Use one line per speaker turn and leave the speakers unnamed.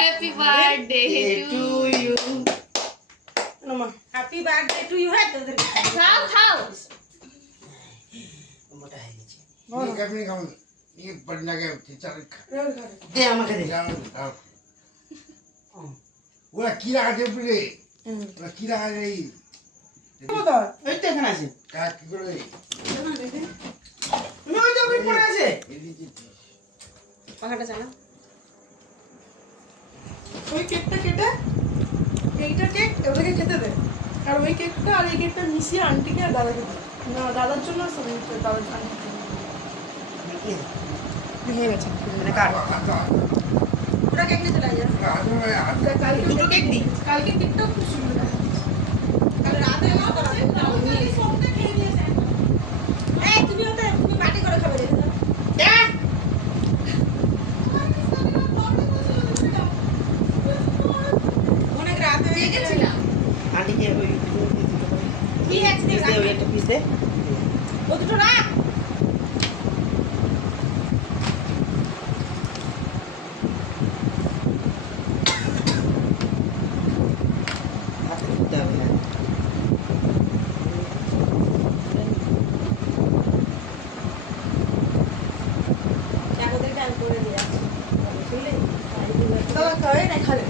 Happy birthday to you happy birthday to you
है तो उधर खाओ how?
मोटा है नीचे ये कभी खाऊं ये बढ़ना के टीचर
दे আমাকে दे দাও
ওরা কি রাখা পুরে ওরা কি রাখা রে
এই তো এখানে আছে
কাক কি করে
তুমি ওই তো পড়ে আছে
পাখাটা চালা
ওই কেকটা কেটে এইটা কেক ওটাকে খেতে দে। আর ওই কেকটা আর এই কেকটা মিশিয়ে আন্টিকে আর দাদাকে দে। না দাদার জন্য দাদার জন্য।
ভেঙে গেছে। মানে কার?
ওটা কেক নিয়ে চলে
কালকে
দুটো কেক দিই।
কালকে কেকটাও খুব সুন্দর
গেছিলাম।
ওই
কি আছে
ওই একটা পিস দে।
ও দুটো রাখ Todo esto